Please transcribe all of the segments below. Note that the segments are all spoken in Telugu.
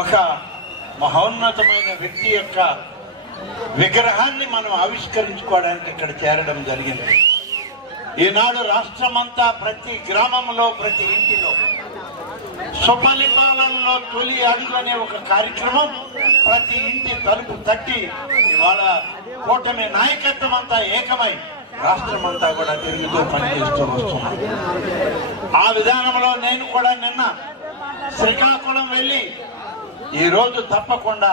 ఒక మహోన్నతమైన వ్యక్తి యొక్క విగ్రహాన్ని మనం ఆవిష్కరించుకోవడానికి ఇక్కడ చేరడం జరిగింది. ఈనాడు రాష్ట్రమంతా ప్రతి గ్రామంలో ప్రతి ఇంటిలో సుపరిపాలనలో తొలి అడుగు అనే ఒక కార్యక్రమం ప్రతి ఇంటి తలుపు తట్టి ఇవాళ కూటమి నాయకత్వం అంతా ఏకమై రాష్ట్రమంతా కూడా తిరుగుతూ పనిచేస్తూ వస్తున్నాం. ఆ విధానంలో నేను కూడా నిన్న శ్రీకాకుళం వెళ్ళి ఈరోజు తప్పకుండా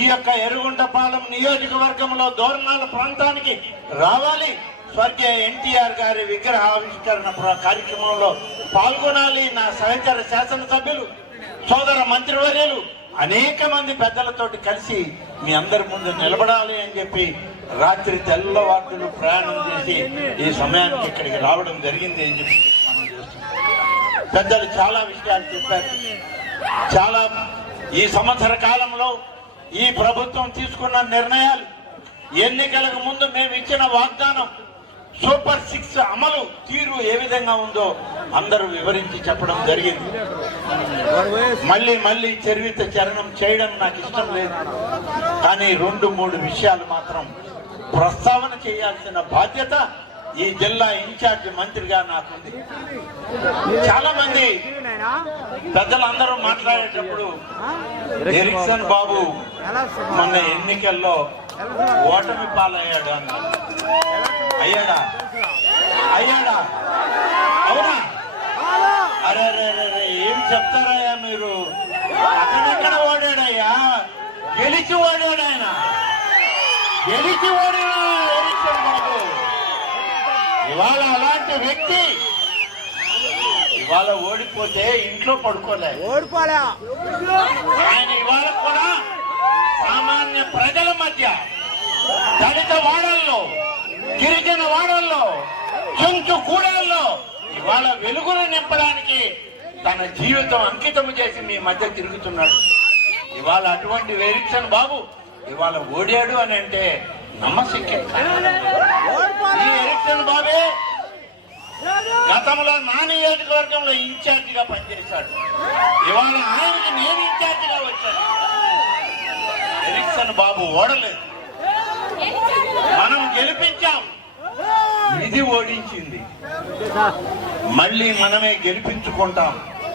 ఈ యొక్క ఎర్రగొండపాలెం నియోజకవర్గంలో దోర్నాల ప్రాంతానికి రావాలి, స్వర్గీయ ఎన్టీఆర్ గారి విగ్రహ ఆవిష్కరణ కార్యక్రమంలో పాల్గొనాలి. నా సహచర శాసనసభ్యులు సోదర మంత్రివర్యులు అనేక మంది పెద్దలతోటి కలిసి మీ అందరి ముందు నిలబడాలి అని చెప్పి రాత్రి తెల్లవార్లు ప్రయాణం చేసి ఈ సమయానికి ఇక్కడికి రావడం జరిగింది అని చెప్పి మనం చేస్తున్నాం. పెద్దలు చాలా విషయాలు చెప్పారు. చాలా ఈ సంవత్సర కాలంలో ఈ ప్రభుత్వం తీసుకున్న నిర్ణయాలు, ఎన్నికలకు ముందు మేము ఇచ్చిన వాగ్దానం, సూపర్ 6 అమలు తీరు ఏ విధంగా ఉందో అందరూ వివరించి చెప్పడం జరిగింది. మళ్ళీ చరివిత చరణం చేయడం నాకు ఇష్టం లేదు. కానీ 2-3 విషయాలు మాత్రం ప్రస్తావన చేయాల్సిన బాధ్యత ఈ జిల్లా ఇన్ఛార్జి మంత్రిగా నాకుంది. చాలా మంది పెద్దలందరూ మాట్లాడేటప్పుడు ఎరిక్సన్ బాబు మొన్న ఎన్నికల్లో ఓటమి పాలయ్యాడు అన్నారు. అయ్యాడా? అవునా? అరే ఏం చెప్తారయ్యా మీరు? అతనెక్కడ ఓడాడయ్యా? గెలిచి ఓడాడు ఆయన, గెలిచి ఓడాడు ఎరిక్సన్ బాబు. ఇవాళ అలాంటి వ్యక్తి ఇవాళ ఓడిపోతే ఇంట్లో పడుకోలే. ఆయన ఇవాళ కూడా సామాన్య ప్రజల మధ్య, దళిత వాడల్లో, గిరిజన వాడల్లో, చెంచు కూడల్లో ఇవాళ వెలుగులు నింపడానికి తన జీవితం అంకితం చేసి మీ మధ్య తిరుగుతున్నాడు. ఇవాళ అటువంటి ఎరిక్సన్ బాబు ఇవాళ ఓడాడు అని అంటే నమ్మశక్యం. ఈ ఎరిక్సన్ బాబే గతంలో నా నియోజకవర్గంలో ఇన్ఛార్జిగా పనిచేశాడు. ఇవాళ ఆయనకి నేను ఇన్ఛార్జిగా వచ్చాను. ఎరిక్సన్ బాబు ఓడలేదు, మనం గెలిపించాం, ఇది ఓడించింది. మళ్ళీ మనమే గెలిపించుకుంటాం.